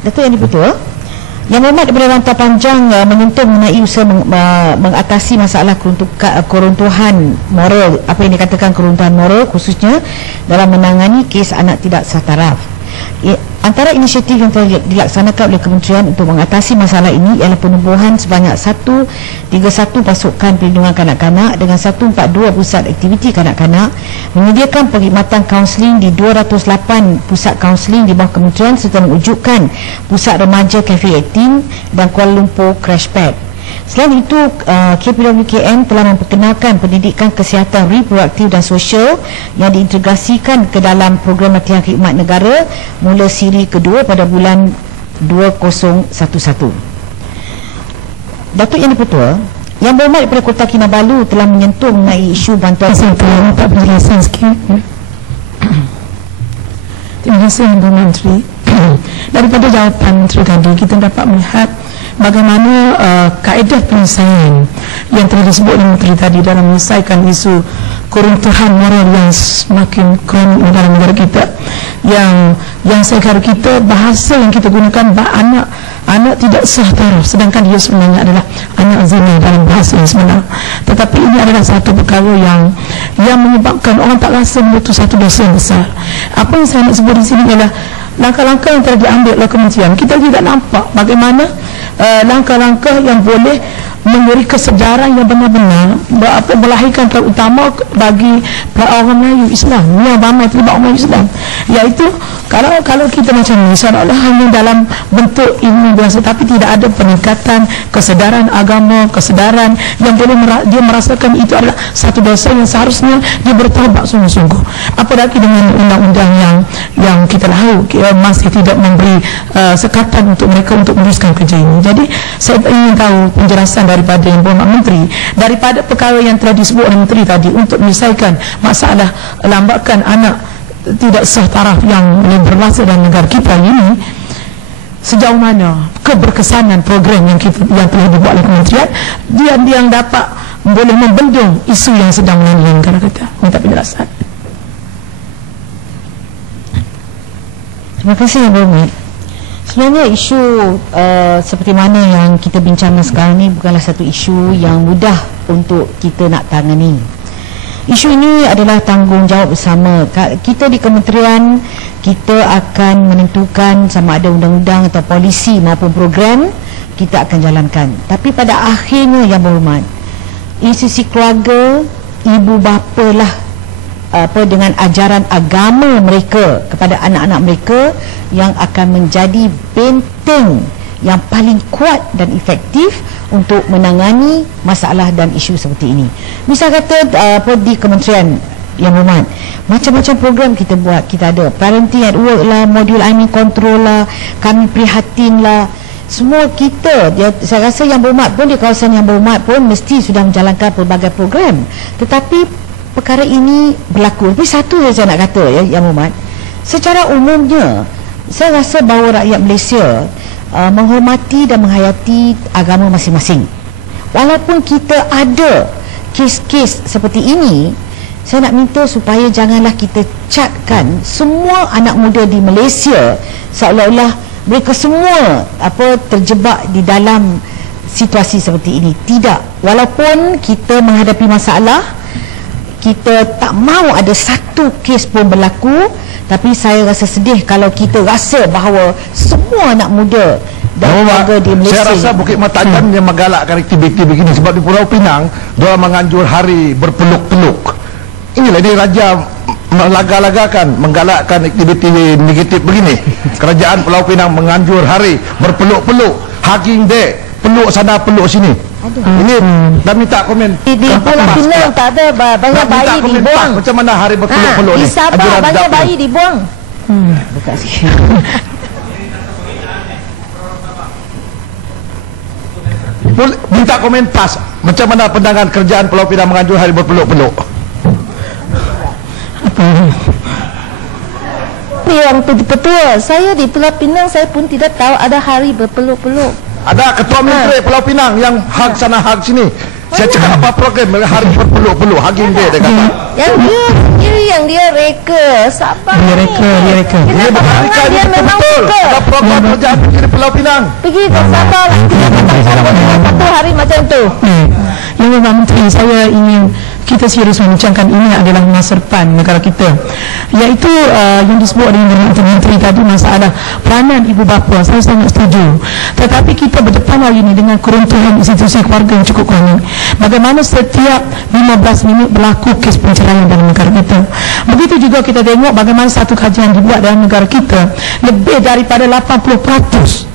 Datuk Yang Dipertua, Yang Berhormat daripada Rantau Panjang menyentuh mengenai usaha mengatasi masalah keruntuhan moral, apa yang dikatakan keruntuhan moral khususnya dalam menangani kes anak tidak setaraf. Antara inisiatif yang telah dilaksanakan oleh Kementerian untuk mengatasi masalah ini ialah penubuhan sebanyak 131 pasukan perlindungan kanak-kanak dengan 142 pusat aktiviti kanak-kanak, menyediakan perkhidmatan kaunseling di 208 pusat kaunseling di bawah Kementerian serta mewujudkan pusat remaja Cafe 18 dan Kuala Lumpur Crash Pad. Selain itu, KPWKN telah memperkenalkan pendidikan kesihatan reproduktif dan sosial yang diintegrasikan ke dalam program latihan khidmat negara mula siri kedua pada bulan 2011. Datuk Yang Dipertua, Yang Berhormat daripada Kota Kinabalu telah menyentuh mengenai isu bantuan Terima kasih Ibu Menteri. Daripada jawapan Menteri tadi, kita dapat melihat bagaimana kaedah penyelesaian yang telah disebut oleh Menteri tadi dalam menyelesaikan isu keruntuhan moral yang semakin kronik dalam negara kita, yang saya kira kita bahasa yang kita gunakan anak tidak setaraf, sedangkan dia sebenarnya adalah anak zina dalam bahasa yang sebenar. Tetapi ini adalah satu perkara yang menyebabkan orang tak rasa itu satu dosa yang besar. Apa yang saya nak sebut di sini ialah langkah-langkah yang telah diambil oleh kementerian. Kita tidak nampak bagaimana langkah-langkah yang boleh memberi kesedaran yang benar-benar melahirkan terutama bagi orang Melayu Islam yang ramai terlibat orang Melayu Islam, iaitu kalau kita macam ni seolah-olah hanya dalam bentuk ilmu biasa tapi tidak ada peningkatan kesedaran agama, kesedaran yang boleh dia merasakan itu adalah satu dosa yang seharusnya dia bertaubat sungguh-sungguh. Apalagi dengan undang-undang yang kita tahu masih tidak memberi sekatan untuk mereka untuk meneruskan kerja ini. Jadi saya ingin tahu penjelasan daripada Yang Berhormat Menteri daripada perkara yang telah disebut oleh Menteri tadi untuk menyelesaikan masalah lambakan anak tidak sah taraf yang bermasa dalam negara kita ini, sejauh mana keberkesanan program yang telah dibuat oleh kementerian yang dapat boleh membendung isu yang sedang melanda negara kita. Minta penjelasan. Terima kasih Yang Berhormat. Sebenarnya isu seperti mana yang kita bincangkan sekarang ini bukanlah satu isu yang mudah untuk kita nak tangani. Isu ini adalah tanggungjawab bersama. Kita di kementerian, kita akan menentukan sama ada undang-undang atau polisi maupun program kita akan jalankan. Tapi pada akhirnya Yang Berhormat, institusi keluarga, ibu bapa lah dengan ajaran agama mereka kepada anak-anak mereka yang akan menjadi benteng yang paling kuat dan efektif untuk menangani masalah dan isu seperti ini. Misal kata di kementerian Yang Berhormat, macam-macam program kita buat. Kita ada parenting at work lah, modul IME control lah, kami prihatin lah. Semua kita, saya rasa Yang Berhormat pun di kawasan Yang Berhormat pun mesti sudah menjalankan pelbagai program. Tetapi perkara ini berlaku. Tapi satu yang saya nak kata Yang Berhormat, secara umumnya saya rasa bahawa rakyat Malaysia menghormati dan menghayati agama masing-masing. Walaupun kita ada kes-kes seperti ini, saya nak minta supaya janganlah kita catkan semua anak muda di Malaysia seolah-olah mereka semua terjebak di dalam situasi seperti ini. Tidak. Walaupun kita menghadapi masalah, kita tak mahu ada satu kes pun berlaku, tapi saya rasa sedih kalau kita rasa bahawa semua anak muda dan warga di Malaysia. Saya rasa Bukit Matajan yang menggalakkan aktiviti begini sebab di Pulau Pinang dia menganjur hari berpeluk-peluk. Inilah dia raja melaga-lagakan menggalakkan aktiviti negatif begini. Kerajaan Pulau Pinang menganjur hari berpeluk-peluk, hugging day, peluk sana peluk sini. Ini dah minta komen. Di Pulau Pinang tak ada banyak bayi dibuang. Macam mana hari berpeluk-peluk ni? Di Sabah banyak bayi dibuang. Buka sikit. Minta komen PAS. Macam mana pandangan kerajaan Pulau Pinang menganjur hari berpeluk-peluk? Yang Ketua, saya di Pulau Pinang saya pun tidak tahu ada hari berpeluk-peluk. Ada ketua menteri Pulau Pinang yang hug sana hug sini. Saya cakap apa program hari berpeluk-peluk, hugging day dia kata. Yang dia sendiri yang dia reka, sabar. Dia reka. Dia memang Buat kerajaan pergi di Pulau Pinang. Pergi ke Sabah lah. Satu hari macam tu. Yang Bapak Menteri, saya ingin kita serius membincangkan ini adalah masa depan negara kita, iaitu yang disebut oleh Menteri tadi masalah peranan ibu bapa. Saya sangat setuju, tetapi kita berdepan hari ini dengan keruntuhan institusi keluarga yang cukup kronik. Bagaimana setiap 15 minit berlaku kes perceraian dalam negara kita. Begitu juga kita tengok bagaimana satu kajian dibuat dalam negara kita, lebih daripada 80%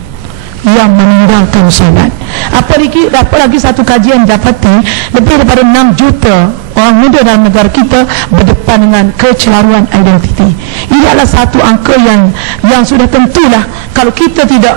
yang meninggalkan solat. Apa lagi satu kajian dapati lebih daripada 6 juta orang muda dalam negara kita berdepan dengan kecelaruan identiti. Ini adalah satu angka yang sudah tentulah kalau kita tidak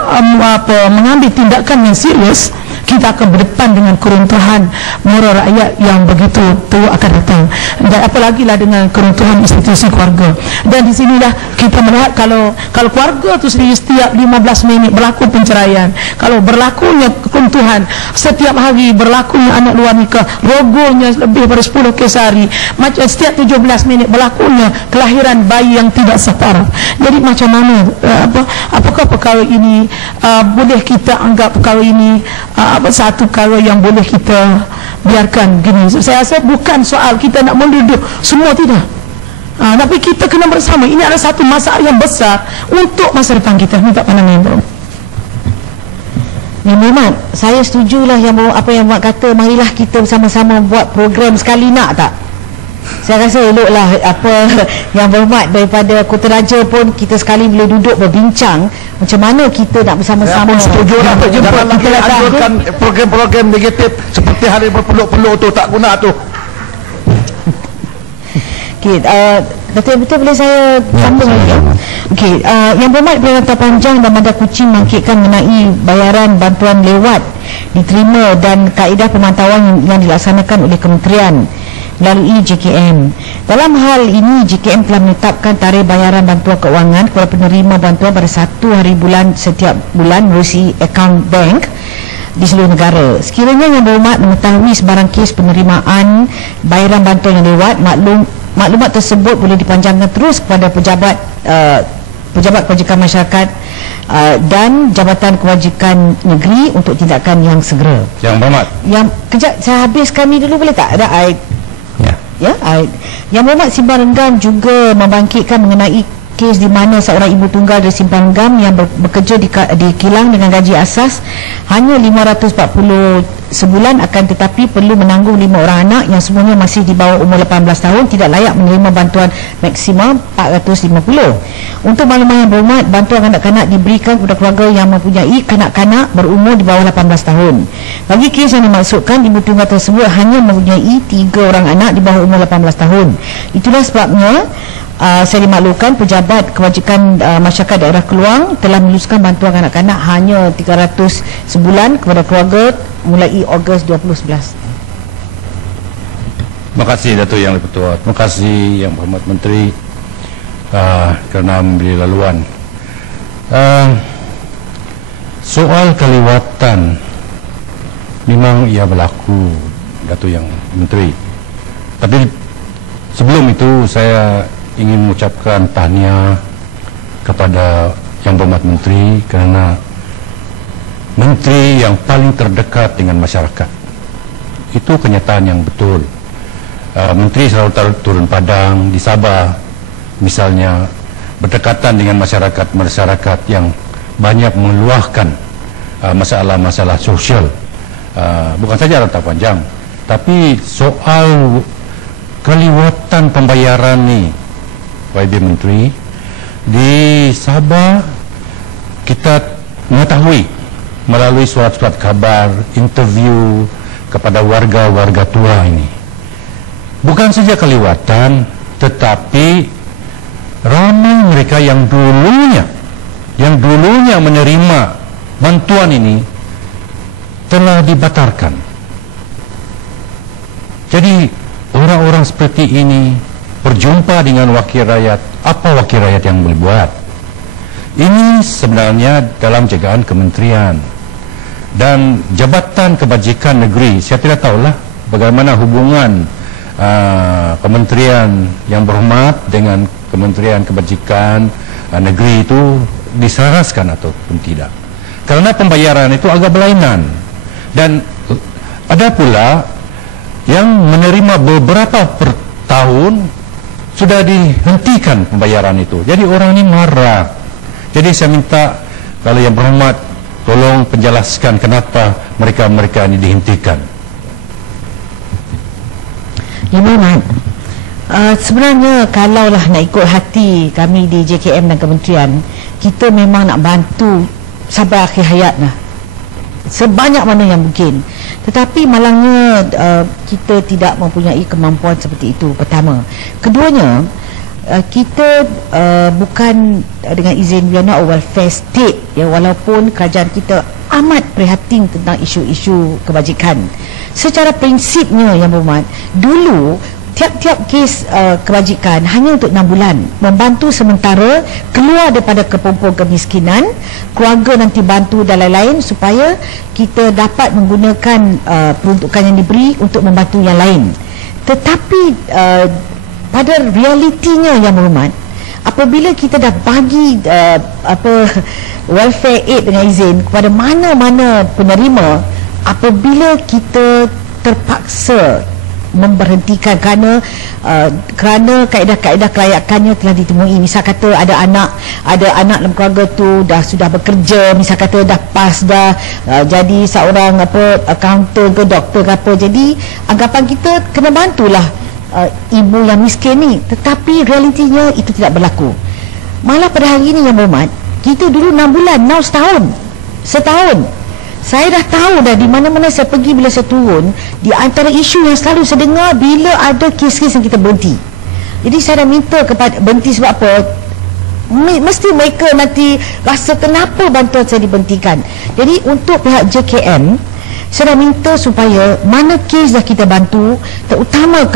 mengambil tindakan yang serius, kita akan berdepan dengan keruntuhan moral rakyat yang begitu teruk akan datang. Dan apalagi lah dengan keruntuhan institusi keluarga. Dan di sinilah kita melihat kalau keluarga tu sendiri setiap 15 minit berlaku penceraian, kalau berlakunya keruntuhan setiap hari, berlakunya anak luar nikah, rogonya lebih daripada 10 kes hari, macam setiap 17 minit berlakunya kelahiran bayi yang tidak setara. Jadi macam mana apakah perkara ini boleh kita anggap perkara ini satu perkara yang boleh kita biarkan gini? Saya rasa bukan soal kita nak menduduk semua, tidak. Tapi kita kena bersama. Ini adalah satu masalah yang besar untuk masa depan kita. Minta pandangan bro. Yang Muhammad, saya setujulah apa yang Muhammad kata. Marilah kita bersama-sama buat program sekali, nak tak? Saya rasa eloklah apa yang berhormat daripada Kota Raja pun kita sekali boleh duduk berbincang macam mana kita nak bersama-sama. Saya setuju lah. Janganlah kita anjurkan program-program negatif seperti hari berpeluk-peluk tu, tak guna tu. Okey, betul-betul boleh saya sambung lagi ya? Okey, yang berhormat Perintah Panjang dan Bandar Kuching bangkitkan mengenai bayaran bantuan lewat diterima dan kaedah pemantauan yang dilaksanakan oleh kementerian melalui JKM. Dalam hal ini, JKM telah menetapkan tarikh bayaran bantuan keuangan kepada penerima bantuan pada 1 hari bulan setiap bulan melalui akaun bank di seluruh negara. Sekiranya yang berhormat mengetahui sebarang kes penerimaan bayaran bantuan yang lewat, maklumat tersebut boleh dipanjangkan terus kepada pejabat kebajikan masyarakat dan Jabatan Kebajikan Negeri untuk tindakan yang segera. Yang berhormat. Kejap, saya habiskan ni dulu boleh tak? Yang berhormat Simpan Renggam juga membangkitkan mengenai kes di mana seorang ibu tunggal dari Simpan Renggam yang bekerja di kilang dengan gaji asas hanya 540 sebulan, akan tetapi perlu menanggung 5 orang anak yang semuanya masih di bawah umur 18 tahun, tidak layak menerima bantuan maksimum 450. Untuk makluman yang berhormat, bantuan kanak-kanak diberikan kepada keluarga yang mempunyai kanak-kanak berumur di bawah 18 tahun. Bagi kes yang dimaksudkan, ibu tunggal tersebut hanya mempunyai 3 orang anak di bawah umur 18 tahun. Itulah sebabnya saya dimaklumkan Pejabat Kebajikan Masyarakat Daerah Keluang telah meluluskan bantuan kanak-kanak hanya 300 sebulan kepada keluarga mulai Ogos 2011. Terima kasih Datuk Yang Lebih-Tua. Terima kasih Yang Berhormat Menteri kerana memberi laluan. Soal kelewatan memang ia berlaku, Datuk Yang Menteri. Tapi sebelum itu saya ingin mengucapkan tahniah kepada Yang Berhormat Menteri kerana Menteri yang paling terdekat dengan masyarakat. Itu kenyataan yang betul. Menteri selalu turun padang di Sabah, misalnya berdekatan dengan masyarakat yang banyak meluahkan masalah-masalah sosial. Bukan saja Rantau Panjang, tapi soal kelewatan pembayaran ni, YB Menteri, di Sabah kita mengetahui melalui surat-surat khabar, interview kepada warga-warga tua ini. Bukan saja kelewatan, tetapi ramai mereka yang dulunya menerima bantuan ini telah dibatalkan. Jadi orang-orang seperti ini berjumpa dengan wakil rakyat. Apa wakil rakyat yang boleh buat? Ini sebenarnya dalam jagaan kementerian dan Jabatan Kebajikan Negeri. Saya tidak tahulah bagaimana hubungan kementerian yang berhormat dengan Kementerian Kebajikan Negeri itu diselaraskan ataupun tidak. Karena pembayaran itu agak berlainan. Dan ada pula yang menerima beberapa per tahun sudah dihentikan pembayaran itu. Jadi orang ini marah. Jadi saya minta kalau yang berhormat tolong penjelaskan kenapa mereka ini dihentikan. Ya Muhammad, sebenarnya kalaulah nak ikut hati kami di JKM dan kementerian, kita memang nak bantu sampai akhir hayat lah, sebanyak mana yang mungkin. Tetapi malangnya kita tidak mempunyai kemampuan seperti itu, pertama. Keduanya, kita bukan dengan izin, we are not a welfare state, ya, walaupun kerajaan kita amat prihatin tentang isu-isu kebajikan. Secara prinsipnya yang berhormat, dulu tiap-tiap kes kebajikan hanya untuk 6 bulan, membantu sementara keluar daripada kepompong kemiskinan, keluarga nanti bantu dan lain-lain, supaya kita dapat menggunakan peruntukan yang diberi untuk membantu yang lain. Tetapi pada realitinya yang berhormat, apabila kita dah bagi welfare aid dengan izin kepada mana-mana penerima, apabila kita terpaksa memberhentikan kerana kaedah-kaedah kelayakannya telah ditemui. Misal kata ada anak dalam keluarga tu sudah bekerja, misal kata dah PAS, jadi seorang accountant ke doktor ke apa, jadi anggapan kita kena bantulah ibu yang miskin ni. Tetapi realitinya itu tidak berlaku. Malah pada hari ini yang berhormat, kita dulu 6 bulan, now setahun. Saya dah tahu dah di mana-mana saya pergi bila saya turun, di antara isu yang selalu saya dengar bila ada kes-kes yang kita berhenti. Jadi saya dah minta kepada berhenti sebab apa? Mesti mereka nanti rasa kenapa bantuan saya diberhentikan. Jadi untuk pihak JKM, saya dah minta supaya mana kes dah kita bantu, terutama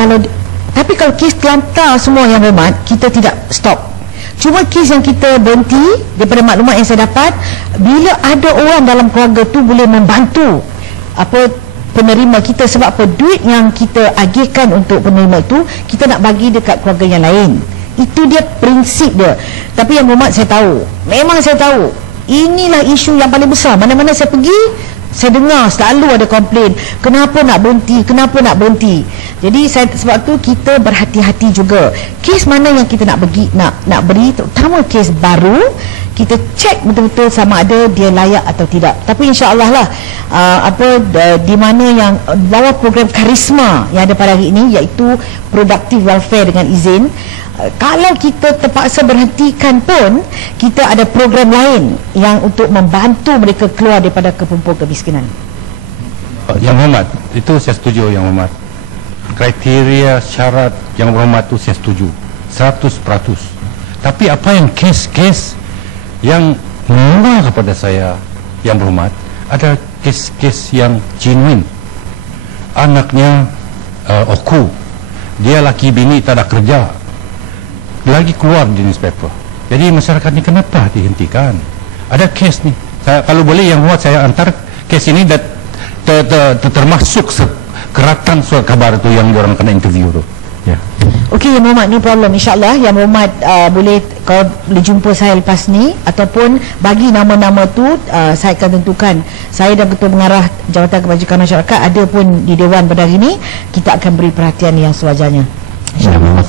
tapi kalau kes terlantar semua yang berhormat, kita tidak stop. Cuma kes yang kita berhenti, daripada maklumat yang saya dapat, bila ada orang dalam keluarga tu boleh membantu penerima kita. Sebab apa? Duit yang kita agihkan untuk penerima itu, kita nak bagi dekat keluarga yang lain. Itu dia prinsip dia. Tapi yang berhormat, saya tahu, memang saya tahu, inilah isu yang paling besar. Mana-mana saya pergi, saya dengar selalu ada komplain, kenapa nak berhenti. Jadi sebab tu kita berhati-hati juga. Kes mana yang kita nak beri, terutama kes baru, kita cek betul-betul sama ada dia layak atau tidak. Tapi insya-Allah lah di mana yang bawah program Karisma yang ada pada hari ini, iaitu Productive Welfare dengan izin, kalau kita terpaksa berhentikan pun, kita ada program lain yang untuk membantu mereka keluar daripada kepompong kemiskinan. Yang hormat, itu saya setuju yang hormat. Kriteria syarat yang hormat itu saya setuju 100%. Tapi apa yang kes-kes yang mengenal kepada saya yang berhormat, ada kes-kes yang genuine. Anaknya oku, dia laki bini tak ada kerja, lagi keluar di newspaper. Jadi masyarakat ni kenapa dihentikan? Ada kes ni. Kalau boleh yang buat saya antar kes ini termasuk keratan surat kabar tu yang diorang kena interview tu. Ya. Okey, Yang Berhormat, no problem. InsyaAllah Yang Berhormat boleh, kalau boleh jumpa saya lepas ni, ataupun bagi nama-nama tu, saya akan tentukan. Saya dan Ketua Pengarah Jabatan Kebajikan Masyarakat ada pun di Dewan pada hari ini, kita akan beri perhatian yang sewajarnya. InsyaAllah.